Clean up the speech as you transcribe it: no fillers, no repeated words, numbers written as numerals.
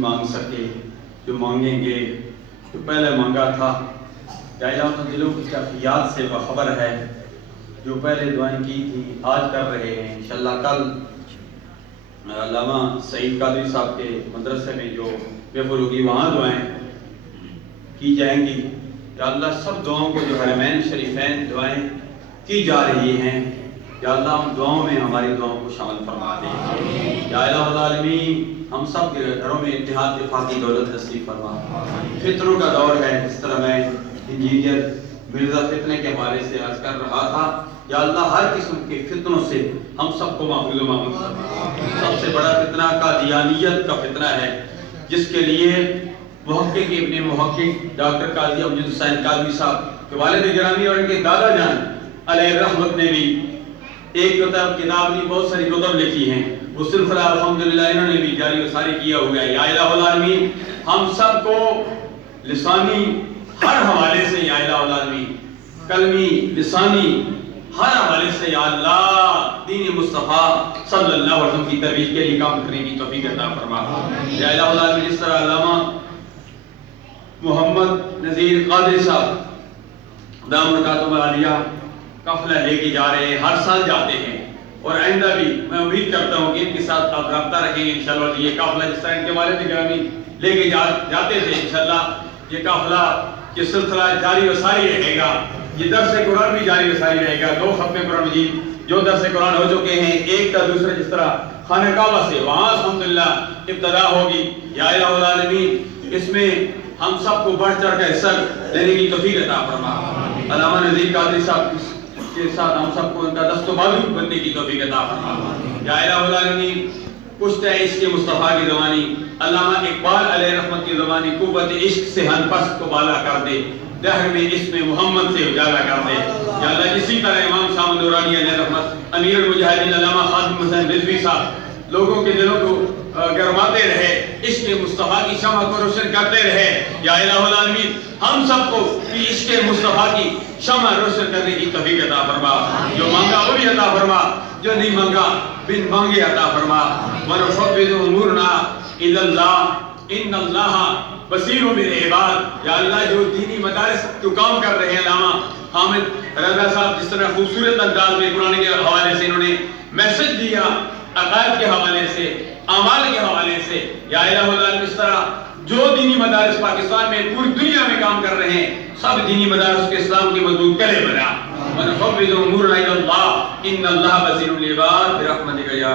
مانگ سکے، جو مانگیں گے، جو پہلے مانگا تھا یا الہ دلوں کی کیفیات سے باخبر ہے، جو پہلے دعائیں کی تھی آج کر رہے ہیں انشاءاللہ۔ کل علامہ سعید قادری صاحب کے مدرسے میں جو بے فروغی وہاں دعائیں کی جائیں گی، یا اللہ سب دعاؤں کو جو حرمین شریفین دعائیں کی جا رہی ہیں، یا اللہ ہم دعاؤں میں ہماری دعاؤں کو شامل فرما دے۔ یا الہ العالمین ہم سب کے گھروں میں اتحاد اتفاقی دولت نصیب فرما۔ فتنوں کا دور ہے، اس طرح میں انجینئر مرزا فتنے کے حوالے سے عرض کر رہا تھا، یا اللہ ہر قسم کے فتنوں سے ہم سب کو محفوظ و معمون فرما۔ سب سے بڑا فتنہ قادیانیت کا فتنہ ہے، جس کے لیے محقق ابن محقق ڈاکٹر قاضی امجد حسین قادری صاحب کے والد گرامی اور ان کے دادا جان علیہ رحمت نے بھی ایک کتاب نہیں بہت ساری کتب لکھی ہیں، اس سلسلہ الحمدللہ انہوں نے بھی جاری و ساری کیا ہوا ہے۔ یا الہ العالمین ہم سب کو لسانی ہر حوالے سے، یا الہ العالمین قلمی لسانی ہر حوالے سے، یا اللہ دین مصطفیٰ صلی اللہ علیہ وسلم کی ترویج کے لیے کام کرنے کی توفیق عطا فرما۔ یا الہ العالمین اس طرح علامہ محمد نذیر قادری صاحب دام برکاتہم العالیہ قافلہ لے کے جا رہے ہیں، ہر سال جاتے ہیں، اور آئندہ بھی میں امید کرتا ہوں کہ ان کے ساتھ آپ رابطہ رکھیں گے انشاءاللہ۔ یہ قافلہ جس طرح ان کے والد گرامی لے کے جاتے تھے، انشاءاللہ یہ قافلہ یہ سلسلہ جاری و ساری رہے گا۔ یہ درس قرآن بھی جاری و ساری رہے گا۔ 2 ختم قرآن مجید جو درس قرآن ہو چکے ہیں، ایک کا دوسرے جس طرح خانہ کعبہ سے وہاں الحمدللہ ابتدا ہوگی۔ یا الہ العالمین اس میں ہم سب کو بڑھ چڑھ کر حصہ لینے کی توفیق عطا فرما۔ علامہ نذیر قادری صاحب کے ساتھ ہم سب کو ان کا دست و بازو بننے کی توفیق عطا فرما۔ یا الہ العالمین پشت عشق مصطفیٰ کی زبانی علامہ اقبال علیہ رحمت کی زبانی قوت عشق سے ہن پست کو بالا کر دے، دہر میں اسم محمد سے اجالا کر دے۔ یا اللہ اسی طرح امام شاہ نورانی علیہ رحمت، امیر المجاہدین علامہ خادم حسین رضوی صاحب لوگوں کے دلوں کو گرماتے رہے، عشق مصطفیٰ کی شمع کو روشن کرتے رہے۔ یا الہ العالمین ہم سب کو عشق مصطفیٰ کی شمع روشن کرنے کی توفیق عطا فرما۔ جو مانگا وہ بھی عطا فرما، جو نہیں مانگا بن مانگے عطا فرما۔ وَنُفَوِّضُ أُمُورَنَا إِلَى اللَّهِ إِنَّ اللَّهَ بَصِيرٌ بِالْعِبَادِ۔ یا اللہ جو دینی مدارس جو کام کر رہے ہیں، علامہ حامد رضا صاحب جس طرح خوبصورت انداز میں قرآن کے حوالے سے انہوں نے میسج دیا، عقائد کے حوالے سے، اعمال کے حوالے سے، یا الہ العالمین اس طرح جو دینی مدارس پاکستان میں پوری دنیا میں کام کر رہے ہیں، سب دینی مدارس کے اسلام کی مضبوط کرے بنا۔ وَنُفَوِّضُ أُمُورَنَا إِلَى اللَّهِ إِنَّ اللَّهَ بَصِيرٌ بِالْعِبَادِ بِرَحْمَتِكَ یا